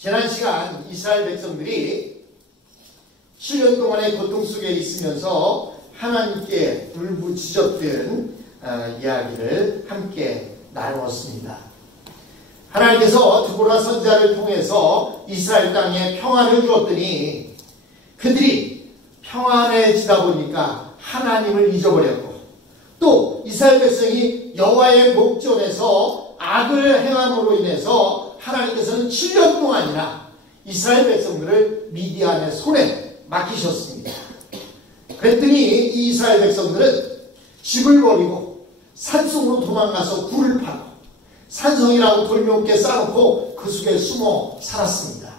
지난 시간 이스라엘 백성들이 7년 동안의 고통 속에 있으면서 하나님께 울부짖었던 이야기를 함께 나누었습니다. 하나님께서 드보라 선지자를 통해서 이스라엘 땅에 평안을 주었더니 그들이 평안해지다 보니까 하나님을 잊어버렸고, 또 이스라엘 백성이 여호와의 목전에서 악을 행함으로 인해서 하나님께서는 7년 동안이나 이스라엘 백성들을 미디안의 손에 맡기셨습니다. 그랬더니 이 이스라엘 백성들은 집을 버리고 산속으로 도망가서 굴을 파고 산성이라고 돌미없게 쌓아놓고 그 속에 숨어 살았습니다.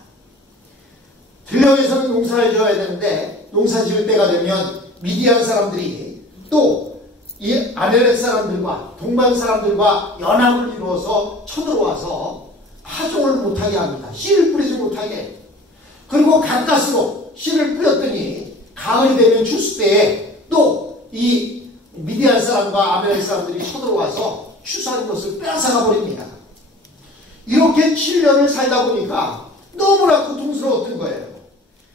들녘에서는 농사를 지어야 되는데 농사 지을 때가 되면 미디안 사람들이 또 이 아멜렉 사람들과 동방 사람들과 연합을 이루어서 쳐들어와서 파종을 못하게 합니다. 씨를 뿌리지 못하게. 그리고 가까스로 씨를 뿌렸더니 가을이 되면 추수 때에 또 이 미디안 사람과 아멜렉 사람들이 쳐들어와서 추수한 것을 빼앗아가 버립니다. 이렇게 7년을 살다 보니까 너무나 고통스러웠던 거예요.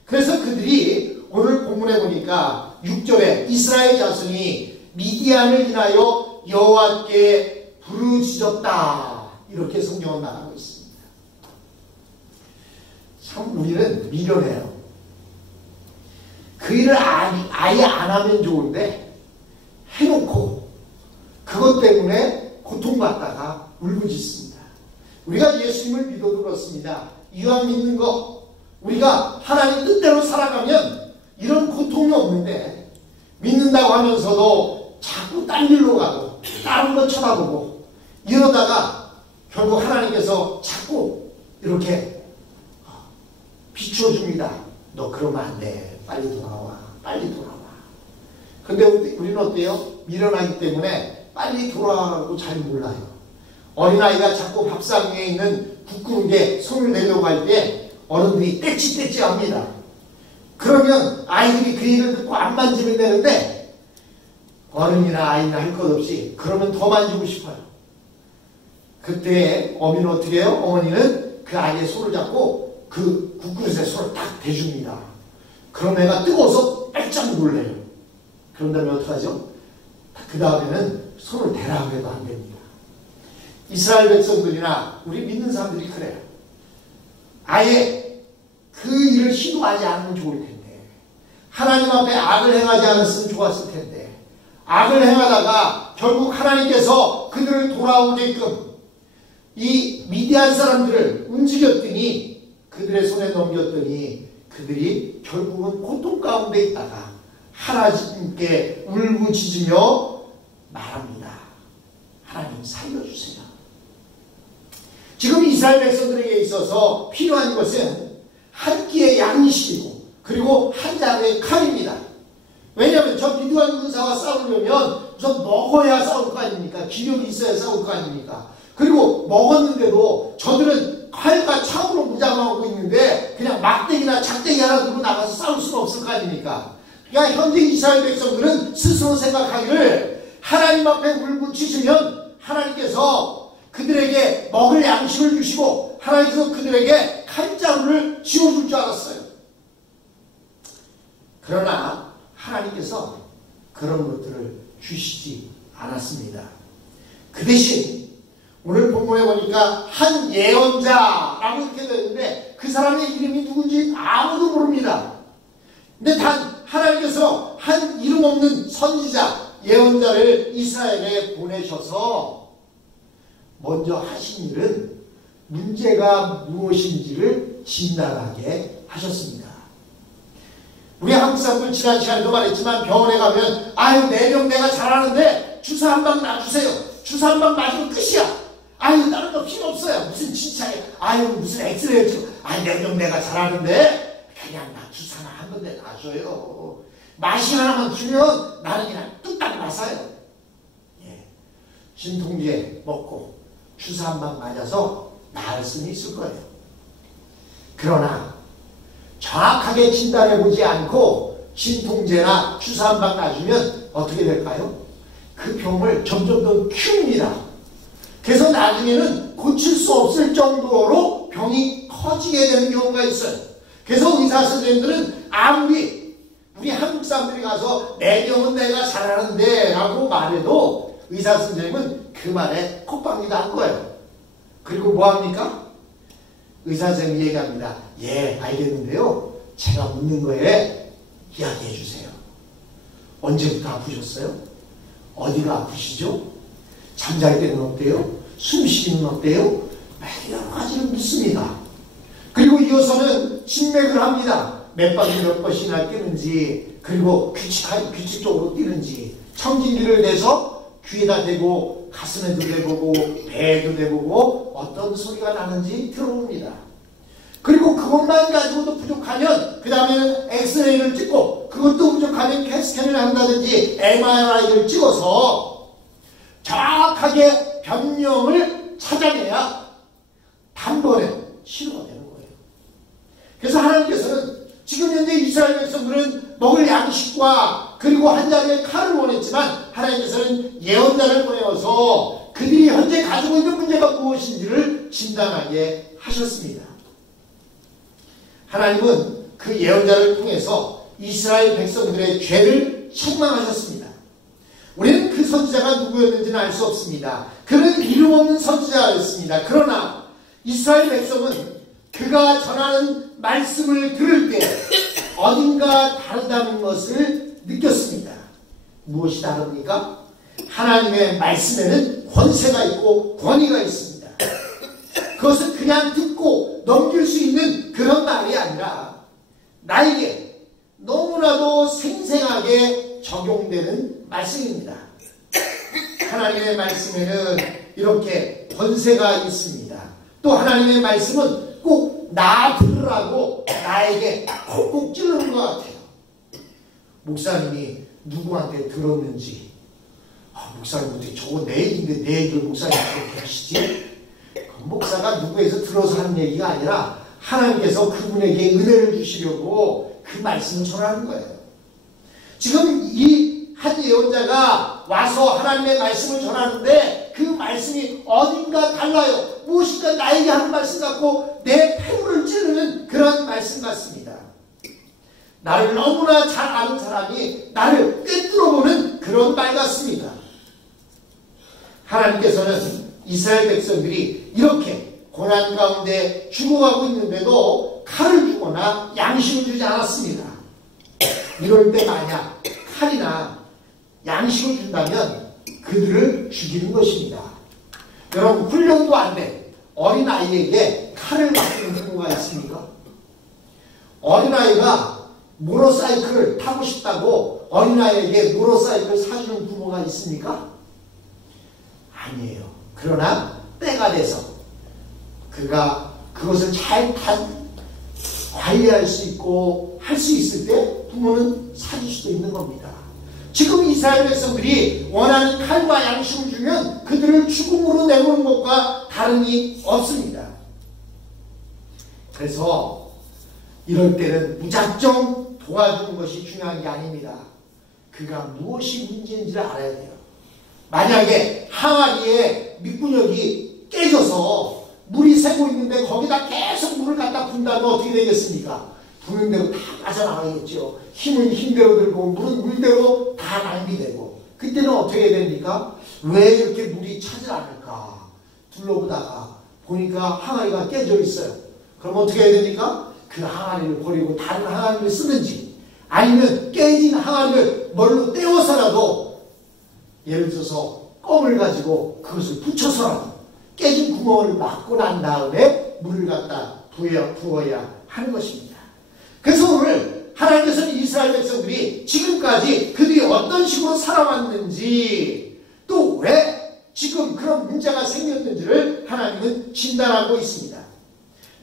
그래서 그들이 오늘 본문에 보니까 6절에 이스라엘 자손이 미디안을 인하여 여호와께 부르짖었다, 이렇게 성경은 말하고 있습니다. 참 우리는 미련해요. 그 일을 아예 안 하면 좋은데 해놓고 그것 때문에 고통받다가 울부짖습니다. 우리가 예수님을 믿어도 그렇습니다. 이왕 믿는 거, 우리가 하나님 뜻대로 살아가면 이런 고통이 없는데, 믿는다고 하면서도 자꾸 딴 일로 가고 다른 거 쳐다보고 이러다가 결국 하나님께서 자꾸 이렇게 비춰줍니다. 너 그러면 안 돼. 빨리 돌아와. 빨리 돌아와. 근데 우리는 어때요? 미련하기 때문에 빨리 돌아가고 잘 몰라요. 어린아이가 자꾸 밥상 위에 있는 국 끓은 게 손을 내려고 할 때 어른들이 떼찌떼찌 합니다. 그러면 아이들이 그 얘기를 듣고 안 만지면 되는데 어른이나 아이나 할 것 없이 그러면 더 만지고 싶어요. 그때 어머니는 어떻게 해요? 어머니는 그 아이의 손을 잡고 그 국그릇에 손을 딱 대줍니다. 그럼 애가 뜨거워서 빨짝 놀래요. 그런 다음에 어떡하죠? 그 다음에는 손을 대라고 해도 안 됩니다. 이스라엘 백성들이나 우리 믿는 사람들이 그래요. 아예 그 일을 시도하지 않으면 좋을 텐데, 하나님 앞에 악을 행하지 않았으면 좋았을 텐데, 악을 행하다가 결국 하나님께서 그들을 돌아오게끔 이 미디안 사람들을 움직였더니, 그들의 손에 넘겼더니 그들이 결국은 고통 가운데 있다가 하나님께 울부짖으며 말합니다. 하나님 살려주세요. 지금 이스라엘 백성들에게 있어서 필요한 것은 한 끼의 양식이고 그리고 한 자루의 칼입니다. 왜냐하면 저 미디안 군사와 싸우려면 우선 먹어야 싸울 거 아닙니까? 기력이 있어야 싸울 거 아닙니까? 그리고 먹었는데도 저들은 칼과 창으로 무장하고 있는데 그냥 막대기나 작대기 하나 들고 나가서 싸울 수는 없을 거 아닙니까? 그러니까 현재 이스라엘 백성들은 스스로 생각하기를 하나님 앞에 울부짖으면 하나님께서 그들에게 먹을 양식을 주시고 하나님께서 그들에게 칼자루를 쥐어줄 줄 알았어요. 그러나 하나님께서 그런 것들을 주시지 않았습니다. 그 대신 오늘 본문에 보니까 한 예언자라고 이렇게 되는데 그 사람의 이름이 누군지 아무도 모릅니다. 근데 단 하나님께서 한 이름 없는 선지자, 예언자를 이스라엘에 보내셔서 먼저 하신 일은 문제가 무엇인지를 진단하게 하셨습니다. 우리 한국 사람들 지난 시간에도 말했지만 병원에 가면 아유 내병 내가 잘하는데 주사 한 방 놔주세요. 주사 한 방 맞으면 끝이야. 아유 다른 거 필요 없어요. 무슨 진찰이야. 아유 무슨 엑스레이 찍고 아유 내병 내가 잘하는데 그냥 나 주사나 한 번에 놔줘요. 마시 하나만 주면 나는 그냥 뚝딱 마사요. 예. 진통제 먹고 주사 한 방 맞아서 나을 수는 있을 거예요. 그러나 정확하게 진단해보지 않고 진통제나 주사 한 방 놔주면 어떻게 될까요? 그 병을 점점 더 키웁니다. 그래서 나중에는 고칠 수 없을 정도로 병이 퍼지게 되는 경우가 있어요. 그래서 의사 선생님들은 아무리 우리 한국 사람들이 가서 내 병은 내가 잘하는데 라고 말해도 의사 선생님은 그 말에 콧방귀도 안 거예요. 그리고 뭐합니까? 의사 선생님이 얘기합니다. 예, 알겠는데요. 제가 묻는 거에 이야기해 주세요. 언제부터 아프셨어요? 어디가 아프시죠? 잠잘 때는 어때요? 숨쉬기는 어때요? 여러 가지를 묻습니다. 그리고 이어서는 진맥을 합니다. 몇 바퀴 몇 번씩이나 뛰는지, 그리고 규칙적으로 뛰는지, 청진기를 대서 귀에다 대고 가슴에도 대보고 배에도 대보고 어떤 소리가 나는지 들어봅니다. 그리고 그것만 가지고도 부족하면 그 다음에는 엑스레이를 찍고, 그것도 부족하면 캣스캔을 한다든지 MRI를 찍어서 정확하게 병명을 찾아내야 단번에 치료가 되는 거예요. 그래서 하나님께서는 지금 현재 이스라엘 백성들은 먹을 양식과 그리고 한 자루의 칼을 원했지만 하나님께서는 예언자를 보내어서 그들이 현재 가지고 있는 문제가 무엇인지를 진단하게 하셨습니다. 하나님은 그 예언자를 통해서 이스라엘 백성들의 죄를 책망하셨습니다. 우리는 그 선지자가 누구였는지는 알 수 없습니다. 그는 이름 없는 선지자였습니다. 그러나 이스라엘 백성은 그가 전하는 말씀을 들을 때 어딘가 다르다는 것을 느꼈습니다. 무엇이 다릅니까? 하나님의 말씀에는 권세가 있고 권위가 있습니다. 그것은 그냥 듣고 넘길 수 있는 그런 말이 아니라 나에게 너무나도 생생하게 적용되는 말씀입니다. 하나님의 말씀에는 이렇게 권세가 있습니다. 또 하나님의 말씀은 꼭 나 들으라고 나에게 콕콕 찌르는 것 같아요. 목사님이 누구한테 들었는지, 목사님 어떻게 저거 내 얘기인데 내 얘기를 목사님이 그렇게 하시지? 목사가 누구에서 들어서 하는 얘기가 아니라 하나님께서 그분에게 은혜를 주시려고 그 말씀을 전하는 거예요. 지금 이 한 예언자가 와서 하나님의 말씀을 전하는데 그 말씀이 어딘가 달라요. 무엇인가 나에게 하는 말씀 같고 내 폐부를 찌르는 그런 말씀 같습니다. 나를 너무나 잘 아는 사람이 나를 꿰뚫어보는 그런 말 같습니다. 하나님께서는 이스라엘 백성들이 이렇게 고난 가운데 죽어가고 있는데도 칼을 주거나 양식을 주지 않았습니다. 이럴 때 만약 칼이나 양식을 준다면 그들을 죽이는 것입니다. 여러분, 훈련도 안 돼 어린아이에게 칼을 맡기는 부모가 있습니까? 어린아이가 모터사이클을 타고 싶다고 어린아이에게 모터사이클을 사주는 부모가 있습니까? 아니에요. 그러나 때가 돼서 그가 그것을 잘 관리할 수 있고 할 수 있을 때 부모는 사줄 수도 있는 겁니다. 지금 이스라엘 백성들이 원하는 칼과 양식을 주면 그들을 죽음으로 내모는 것과 다름이 없습니다. 그래서 이럴 때는 무작정 도와주는 것이 중요한 게 아닙니다. 그가 무엇이 문제인지를 알아야 돼요. 만약에 항아리에 밑구녕이 깨져서 물이 새고 있는데 거기다 계속 물을 갖다 붓다면 어떻게 되겠습니까? 부는 대로 다 빠져나가겠죠. 힘은 힘대로 들고 물은 물대로 다 낭비되고, 그때는 어떻게 됩니까? 왜 이렇게 물이 차질 않을까 둘러보다가 보니까 항아리가 깨져 있어요. 그럼 어떻게 해야 됩니까? 그 항아리를 버리고 다른 항아리를 쓰든지, 아니면 깨진 항아리를 뭘로 떼어서라도, 예를 들어서 껌을 가지고 그것을 붙여서라도 깨진 구멍을 막고 난 다음에 물을 갖다 부어야 하는 것입니다. 그래서 오늘 하나님께서는 이스라엘 백성들이 지금까지 그들이 어떤 식으로 살아왔는지, 또 왜 지금 그런 문제가 생겼는지를 하나님은 진단하고 있습니다.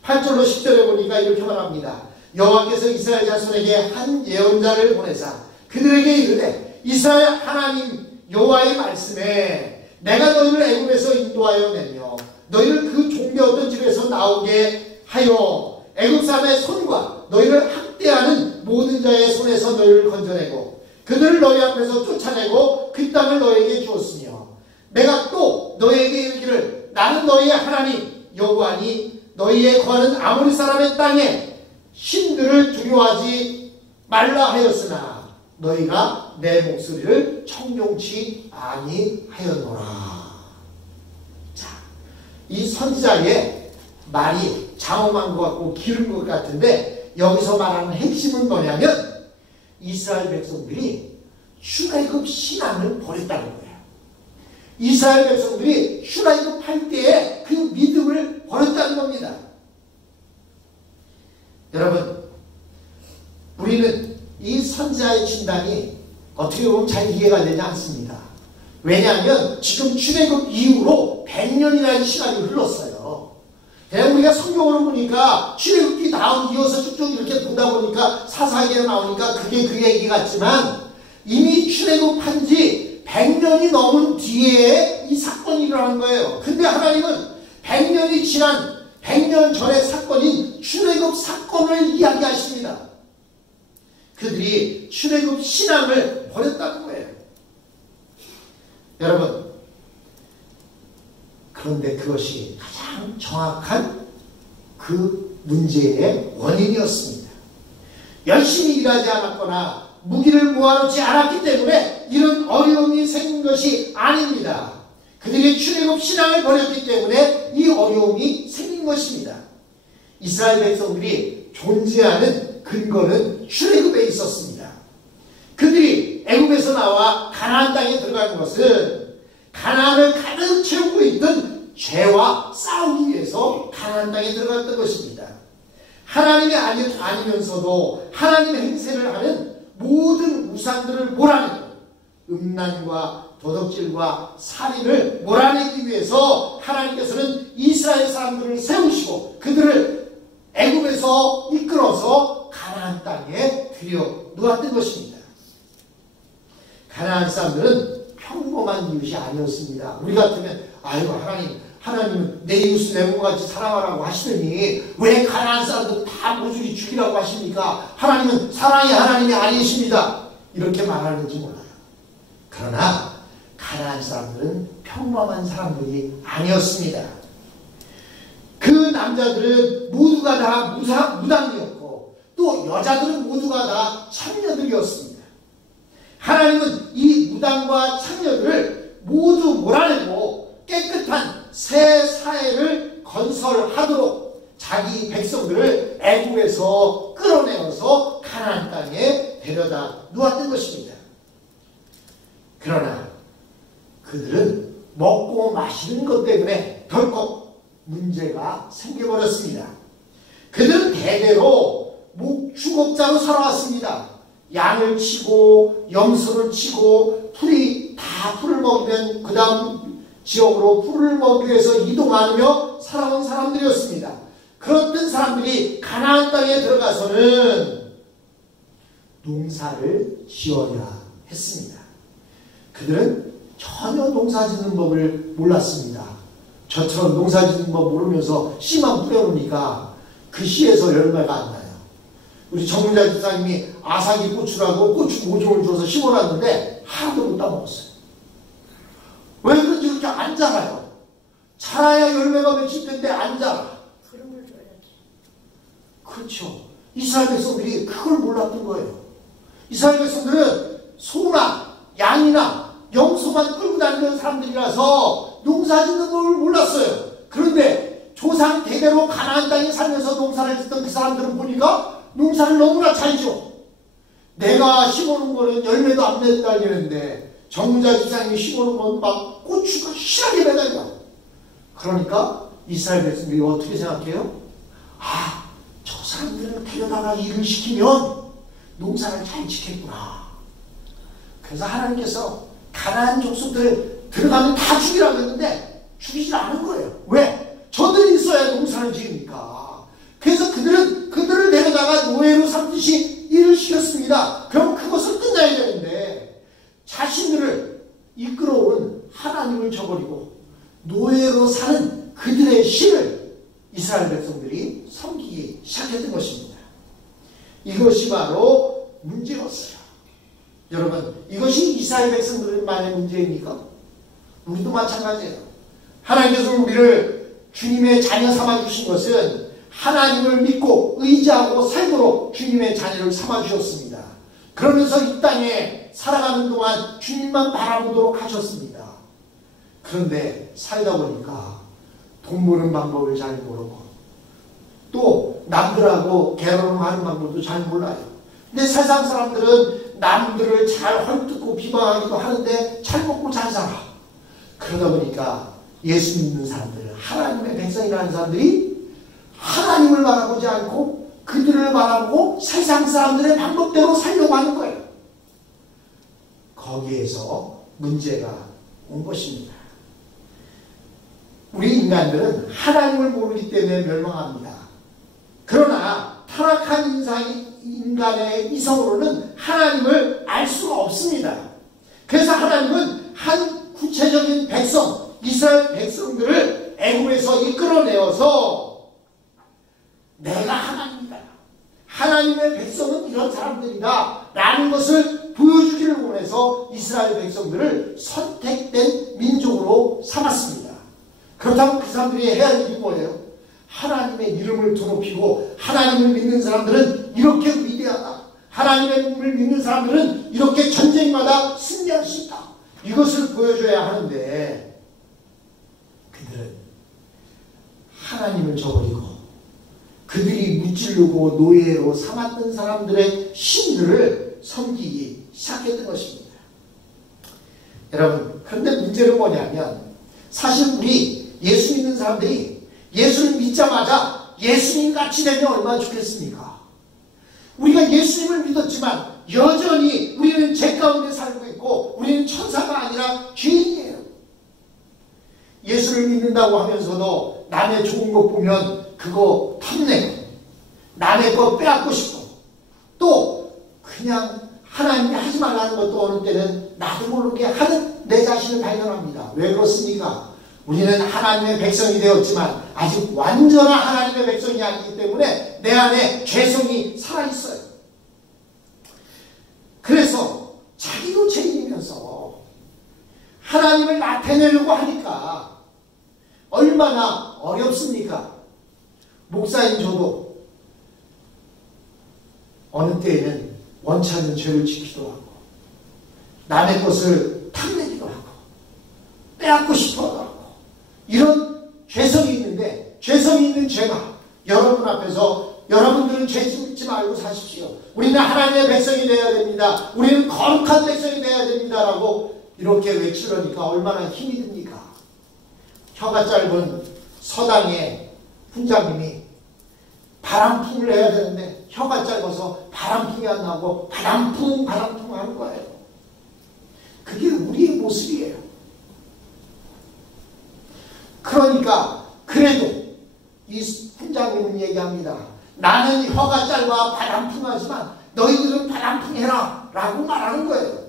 8절로 10절에 보니까 이렇게 말합니다. 여호와께서 이스라엘 자손에게 한 예언자를 보내사 그들에게 이르되, 이스라엘 하나님 여호와의 말씀에 내가 너희를 애굽에서 인도하여 내며 너희를 그 종되었던 집에서 나오게 하여 애굽 사람의 손과 너희를 학대하는 모든 자의 손에서 너희를 건져내고 그들을 너희 앞에서 쫓아내고 그 땅을 너희에게 주었으며, 내가 또 너희에게 이르기를 나는 너희의 하나님 여호와니 너희의 거하는 아모리 사람의 땅에 신들을 두려워하지 말라 하였으나 너희가 내 목소리를 청종치 아니하였노라. 자, 이 선지자의 말이 장엄한 것 같고 길은 것 같은데 여기서 말하는 핵심은 뭐냐면 이스라엘 백성들이 출애굽 신앙을 버렸다는 거예요. 이스라엘 백성들이 출애굽할 때에 그 믿음을 버렸다는 겁니다. 여러분, 우리는 이 선지자의 진단이 어떻게 보면 잘 이해가 되지 않습니다. 왜냐하면 지금 출애굽 이후로 100년이라는 시간이 흘렀어요. 그냥 우리가 성경으로 보니까 출애굽기 다음 이어서 쭉쭉 이렇게 보다 보니까 사사기에 나오니까 그게 그 얘기 같지만 이미 출애굽한 지 100년이 넘은 뒤에 이 사건이 일어난 거예요. 근데 하나님은 100년이 지난 100년 전의 사건인 출애굽 사건을 이야기하십니다. 그들이 출애굽 신앙을 버렸다는 거예요. 여러분, 그런데 그것이 가장 정확한 그 문제의 원인이었습니다. 열심히 일하지 않았거나 무기를 모아놓지 않았기 때문에 이런 어려움이 생긴 것이 아닙니다. 그들이 출애굽 신앙을 버렸기 때문에 이 어려움이 생긴 것입니다. 이스라엘 백성들이 존재하는 근거는 출애굽에 있었습니다. 그들이 애굽에서 나와 가나안 땅에 들어가는 것은 가나안을 가득 채우고 있던 죄와 싸우기 위해서 가나안 땅에 들어갔던 것입니다. 하나님이 아니면서도 하나님의 행세를 하는 모든 우상들을 몰아내고 음란과 도덕질과 살인을 몰아내기 위해서 하나님께서는 이스라엘 사람들을 세우시고 그들을 애굽에서 이끌어서 가나안 땅에 들여놓았던 것입니다. 가나안 사람들은 평범한 이웃이 아니었습니다. 우리 같으면 아이고 하나님은 내 이웃을 내 몸같이 사랑하라고 하시더니 왜 가나안 사람들 다 모조리 죽이라고 하십니까? 하나님은 사랑의 하나님이 아니십니다. 이렇게 말하는지 몰라요. 그러나 가나안 사람들은 평범한 사람들이 아니었습니다. 그 남자들은 모두가 다 무당이었고 또 여자들은 모두가 다 창녀들이었습니다. 하나님은 이 무당과 창녀들을 모두 몰아내고 깨끗한 새 사회를 건설하도록 자기 백성들을 애굽에서 끌어내어서 가나안 땅에 데려다 놓았던 것입니다. 그러나 그들은 먹고 마시는 것 때문에 덜컥 문제가 생겨버렸습니다. 그들은 대대로 목축업자로 살아왔습니다. 양을 치고 염소를 치고 풀을 먹이면 그 다음 지역으로 풀을 먹기 위해서 이동하며 살아온 사람들이었습니다. 그렇던 사람들이 가나안 땅에 들어가서는 농사를 지어야 했습니다. 그들은 전혀 농사 짓는 법을 몰랐습니다. 저처럼 농사 짓는 법 모르면서 씨만 뿌려보니까 그 씨에서 열매가 안 나요. 우리 정문자 집사님이 아삭이 고추라고 고추 모종을 줘서 심어놨는데 하나도 못 따먹었어요. 왜 그런지 그렇게 안 자라요. 자라야 열매가 맺힐 텐데 안 자라. 그런 걸 줘야지. 그렇죠. 이스라엘 백성들이 그걸 몰랐던 거예요. 이스라엘 백성들은 소나 양이나 염소만 끌고 다니는 사람들이라서 농사 짓는 걸 몰랐어요. 그런데 조상 대대로 가나안 땅에 살면서 농사를 짓던 그 사람들은 보니까 농사를 너무나 잘 지어. 내가 심어놓은 거는 열매도 안 맺달리는데 정문자 집사님이 심어놓은 건 막 고추가 실하게 매달려. 그러니까 이스라엘 백성들이 어떻게 생각해요? 아, 저 사람들을 데려다가 일을 시키면 농사를 잘 지겠구나. 그래서 하나님께서 가나안 족속들 들어가면 다 죽이라고 했는데 죽이질 않은 거예요. 왜? 저들이 있어야 농사를 지으니까. 그래서 그들을 데려다가 노예로 삼듯이 일을 시켰습니다. 그럼 그것을 끝나야 되는데 자신들을 이끌어온 하나님을 저버리고 노예로 사는 그들의 신을 이스라엘 백성들이 섬기기 시작했던 것입니다. 이것이 바로 문제였어요. 여러분, 이것이 이스라엘 백성들만의 문제입니까? 우리도 마찬가지예요. 하나님께서 우리를 주님의 자녀 삼아주신 것은 하나님을 믿고 의지하고 살도록 주님의 자녀를 삼아주셨습니다. 그러면서 이 땅에 살아가는 동안 주님만 바라보도록 하셨습니다. 그런데 살다 보니까 돈 버는 방법을 잘 모르고 또 남들하고 결혼하는 방법도 잘 몰라요. 근데 세상 사람들은 남들을 잘 헐뜯고 비방하기도 하는데 잘 먹고 잘 살아. 그러다 보니까 예수 믿는 사람들, 하나님의 백성이라는 사람들이 하나님을 바라보지 않고 그들을 바라보고 세상 사람들의 방법대로 살려고 하는 거예요. 거기에서 문제가 온 것입니다. 우리 인간들은 하나님을 모르기 때문에 멸망합니다. 그러나 타락한 인간의 이성으로는 하나님을 알 수가 없습니다. 그래서 하나님은 한 구체적인 백성, 이스라엘 백성들을 애굽에서 이끌어내어서 내가 하나님이다, 하나님의 백성은 이런 사람들이다 라는 것을 보여주기를 원해서 이스라엘 백성들을 선택된 민족으로 삼았습니다. 그렇다면 그 사람들이 해야 할 일이 뭐예요? 하나님의 이름을 더높이고 하나님을 믿는 사람들은 이렇게 위대하다, 하나님의 이름을 믿는 사람들은 이렇게 전쟁마다 승리할 수 있다, 이것을 보여줘야 하는데 그들은 하나님을 저버리고 그들이 무찌르고 노예로 삼았던 사람들의 신들을 섬기기 시작했던 것입니다. 여러분, 그런데 문제는 뭐냐면 사실 우리 예수 믿는 사람들이 예수를 믿자마자 예수님같이 되면 얼마나 좋겠습니까? 우리가 예수님을 믿었지만 여전히 우리는 죄 가운데 살고 있고 우리는 천사가 아니라 죄인이에요. 예수를 믿는다고 하면서도 남의 좋은 것 보면 그거 탐내고 남의 거 빼앗고 싶고 또 그냥 하나님이 하지 말라는 것도 어느 때는 나도 모르게 하는 내 자신을 발견합니다. 왜 그렇습니까? 우리는 하나님의 백성이 되었지만 아직 완전한 하나님의 백성이 아니기 때문에 내 안에 죄성이 살아있어요. 그래서 자기도 죄인이면서 하나님을 나타내려고 하니까 얼마나 어렵습니까? 목사인 저도 어느 때에는 원치 않는 죄를 지키기도 하고 남의 것을 탐내기도 하고 빼앗고 싶어도 하고 이런 죄성이 있는데, 죄성이 있는 죄가 여러분 앞에서 여러분들은 죄 짓지 말고 사십시오, 우리는 하나님의 백성이 되어야 됩니다, 우리는 거룩한 백성이 되어야 됩니다 라고 이렇게 외치려니까 얼마나 힘이 듭니까? 혀가 짧은 서당의 훈장님이 바람풍을 해야 되는데 혀가 짧아서 바람풍이 안 나오고 바람풍 하는 거예요. 그게 우리의 모습이에요. 그러니까 그래도 이 훈장님은 얘기합니다. 나는 혀가 짧아 바람풍하지만 너희들은 바람풍해라 라고 말하는 거예요.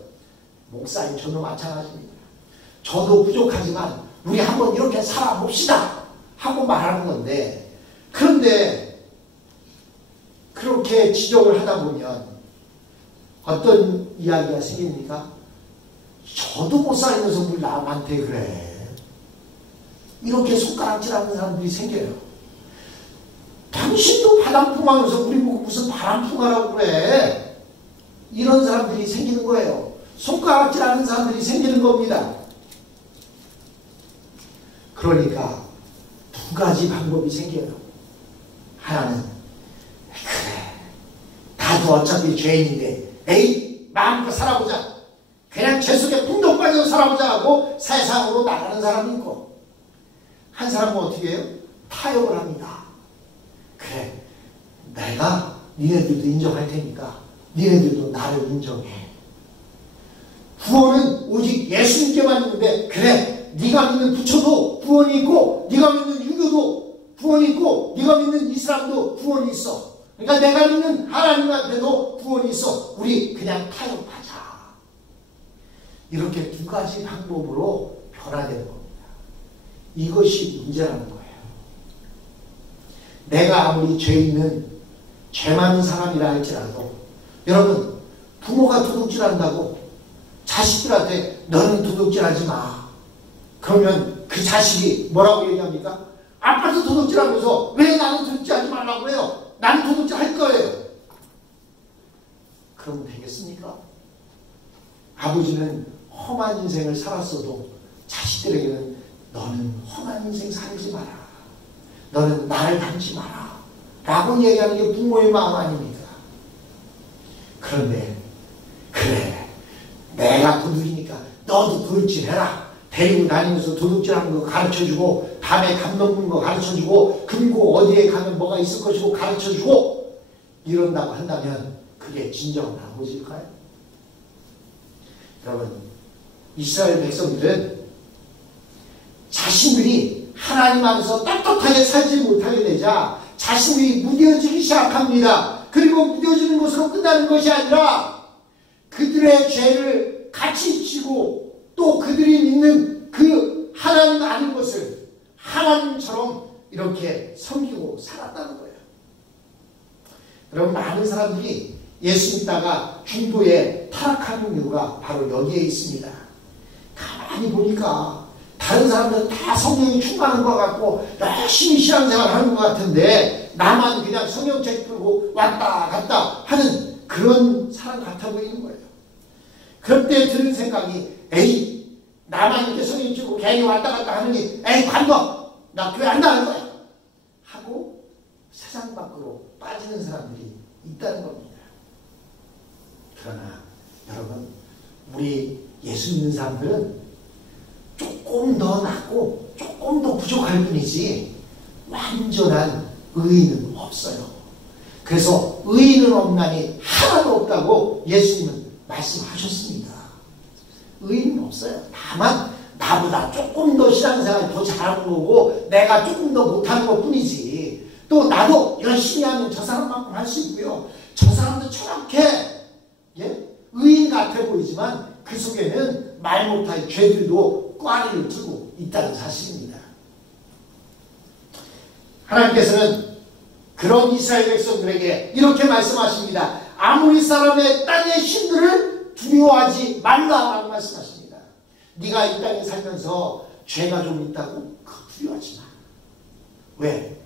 목사님 저도 마찬가지입니다. 저도 부족하지만 우리 한번 이렇게 살아봅시다 하고 말하는 건데, 그런데 그렇게 지적을 하다 보면 어떤 이야기가 생깁니까? 저도 못 살면서 뭘 남한테 그래, 이렇게 손가락질하는 사람들이 생겨요. 당신도 바람풍하면서 우리 보고 무슨 바람풍하라고 그래, 이런 사람들이 생기는 거예요. 손가락질하는 사람들이 생기는 겁니다. 그러니까 두 가지 방법이 생겨요. 하나는 그래 나도 어차피 죄인인데 에이 마음껏 살아보자, 그냥 죄 속에 풍덩 빠져서 살아보자 하고 세상으로 나가는 사람이 있고, 한 사람은 어떻게 해요? 타협을 합니다. 그래 내가 니네들도 인정할 테니까 니네들도 나를 인정해. 구원은 오직 예수님께만 있는데 그래 네가 믿는 부처도 구원이 있고 네가 믿는 유교도 구원이 있고 네가 믿는 이슬람도 구원이 있어. 그러니까 내가 믿는 하나님한테도 구원이 있어. 우리 그냥 타협하자. 이렇게 두 가지 방법으로 변화되는 겁니다. 이것이 문제라는 거예요. 내가 아무리 죄 있는 죄 많은 사람이라 할지라도 여러분, 부모가 도둑질한다고 자식들한테 너는 도둑질하지 마, 그러면 그 자식이 뭐라고 얘기합니까? 아빠도 도둑질하면서 왜 나는 도둑질하지 말라고 해요? 나는 도둑질 할 거예요. 그럼 되겠습니까? 아버지는 험한 인생을 살았어도 자식들에게는 너는 험한 인생 살지 마라. 너는 나를 닮지 마라. 라고 얘기하는 게 부모의 마음 아닙니까? 그런데 그래, 내가 도둑이니까 너도 도둑질해라. 데리고 다니면서 도둑질하는 거 가르쳐주고, 밤에 감 넘는 거 가르쳐주고, 금고 어디에 가면 뭐가 있을 것이고 가르쳐주고, 이런다고 한다면 그게 진정한 아버지일까요? 여러분, 이스라엘 백성들은 자신들이 하나님 안에서 떳떳하게 살지 못하게 되자 자신들이 무뎌지기 시작합니다. 그리고 무뎌지는 것으로 끝나는 것이 아니라 그들의 죄를 같이 지고 또 그들이 믿는 그 하나님 아닌 것을 하나님처럼 이렇게 섬기고 살았다는 거예요. 여러분, 많은 사람들이 예수 믿다가 중도에 타락하는 이유가 바로 여기에 있습니다. 가만히 보니까 다른 사람들은 다 성령이 충만한 것 같고 열심히 신앙생활 하는 것 같은데 나만 그냥 성경책 들고 왔다 갔다 하는 그런 사람 같아 보이는 거예요. 그럴 때 드는 생각이, 에이, 나만 이렇게 성경 찍고 괜히 왔다 갔다 하느니 에이 관둬, 나 교회 안 나갈 거야 하고 세상 밖으로 빠지는 사람들이 있다는 겁니다. 그러나 여러분, 우리 예수 믿는 사람들은 조금 더 낫고 조금 더 부족할 뿐이지 완전한 의인은 없어요. 그래서 의인은 없나니 하나도 없다고 예수님은 말씀하셨습니다. 의인은 없어요. 다만 나보다 조금 더 신앙생활 더 잘하는 거고 내가 조금 더 못하는 것 뿐이지, 또 나도 열심히 하면 저 사람만큼 할 수 있고요, 저 사람도 저렇게 의인 같아 보이지만 그 속에는 말 못할 죄들도 꽈리를 들고 있다는 사실입니다. 하나님께서는 그런 이스라엘 백성들에게 이렇게 말씀하십니다. 아모리 사람의 땅의 신들을 두려워하지 말라라고 말씀하십니다. 네가 이 땅에 살면서 죄가 좀 있다고 그거 두려워하지 마. 왜?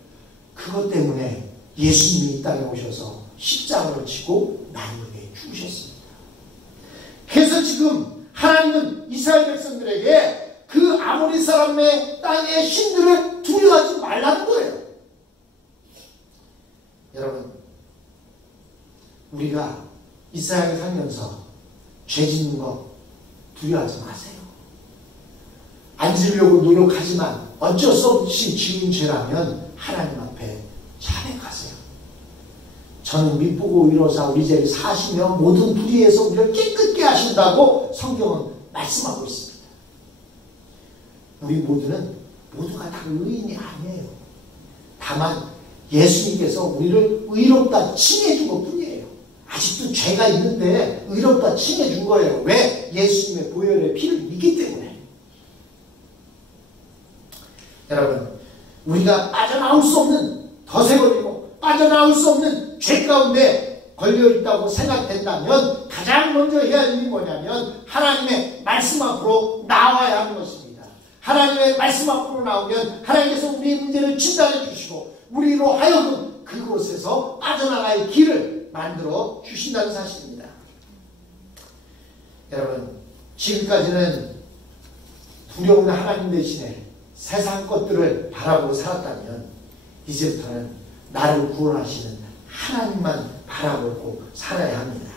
그것 때문에 예수님이 이 땅에 오셔서 십자가를 지고 나에게 죽으셨습니다. 그래서 지금 하나님은 이스라엘 백성들에게 그 아모리 사람의 땅의 신들을 두려워하지 말라는 거예요. 여러분, 우리가 이스라엘에 살면서 죄 짓는 거 두려워하지 마세요. 안 지으려고 노력하지만 어쩔 수 없이 지은 죄라면 하나님 앞에 자백하세요. 저는 밑보고 위로사 우리 집에 사시며 모든 불의에서 우리를 깨끗게 하신다고 성경은 말씀하고 있습니다. 우리 모두가 다 의인이 아니에요. 다만 예수님께서 우리를 의롭다 칭해준 것 뿐이에요. 아직도 죄가 있는데 의롭다 칭해준 거예요. 왜? 예수님의 보혈의 피를 믿기 때문에. 여러분, 우리가 빠져나올 수 없는, 덫에 걸리고 빠져나올 수 없는 죄 가운데 걸려있다고 생각된다면 가장 먼저 해야 할 일이 뭐냐면 하나님의 말씀 앞으로 나와야 하는 것입니다. 하나님의 말씀 앞으로 나오면 하나님께서 우리의 문제를 진단해 주시고 우리로 하여금 그곳에서 빠져나갈 길을 만들어 주신다는 사실입니다. 여러분, 지금까지는 두려운 하나님 대신에 세상 것들을 바라보고 살았다면 이제부터는 나를 구원하시는 하나님만 바라보고 살아야 합니다.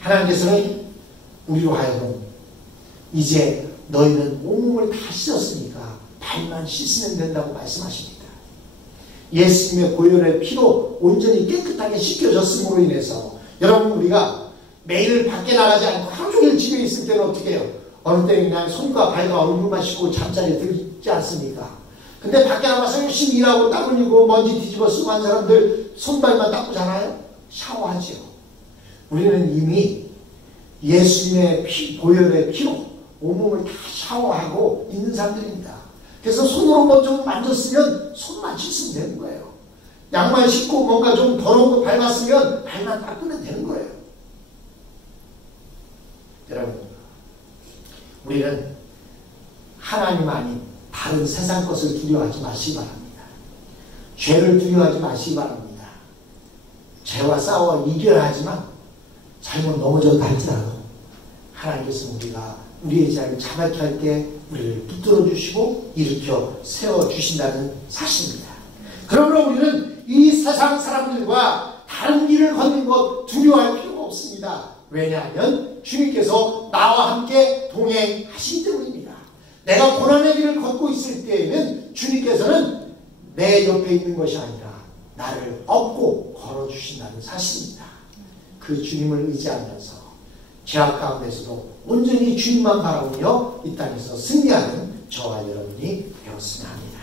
하나님께서는 우리로 하여금 이제 너희는 온몸을 다 씻었으니까 발만 씻으면 된다고 말씀하십니다. 예수님의 보혈의 피로 온전히 깨끗하게 씻겨졌음으로 인해서 여러분, 우리가 매일 밖에 나가지 않고 하루 종일 집에 있을 때는 어떻게 해요? 어느 때는 그냥 손과 발과 얼굴만 씻고 잠자리에 들지 않습니까? 근데 밖에 나가서 열심히 일하고 땀 흘리고 먼지 뒤집어 쓰고 한 사람들 손발만 닦고 자나요? 샤워하죠. 우리는 이미 예수님의 보혈의 피로 온몸을 다 샤워하고 있는 사람들입니다. 그래서 손으로 뭐 좀 만졌으면 손만 씻으면 되는 거예요. 양말 신고 뭔가 좀 더러운 거 밟았으면 발만 닦으면 되는 거예요. 여러분, 우리는 하나님 아닌 다른 세상 것을 두려워하지 마시기 바랍니다. 죄를 두려워하지 마시기 바랍니다. 죄와 싸워 이겨야 하지만 잘못 넘어져도 할지라도 하나님께서 우리의 자리를 자백케 할 때 우리를 붙들어 주시고 일으켜 세워 주신다는 사실입니다. 그러므로 우리는 이 세상 사람들과 다른 길을 걷는 것 두려워할 필요가 없습니다. 왜냐하면 주님께서 나와 함께 동행하시기 때문입니다. 내가 고난의 길을 걷고 있을 때에는 주님께서는 내 옆에 있는 것이 아니라 나를 업고 걸어주신다는 사실입니다. 그 주님을 의지하면서 죄악 가운데서도 온전히 주님만 바라보며 이 땅에서 승리하는 저와 여러분이 되었으면 합니다.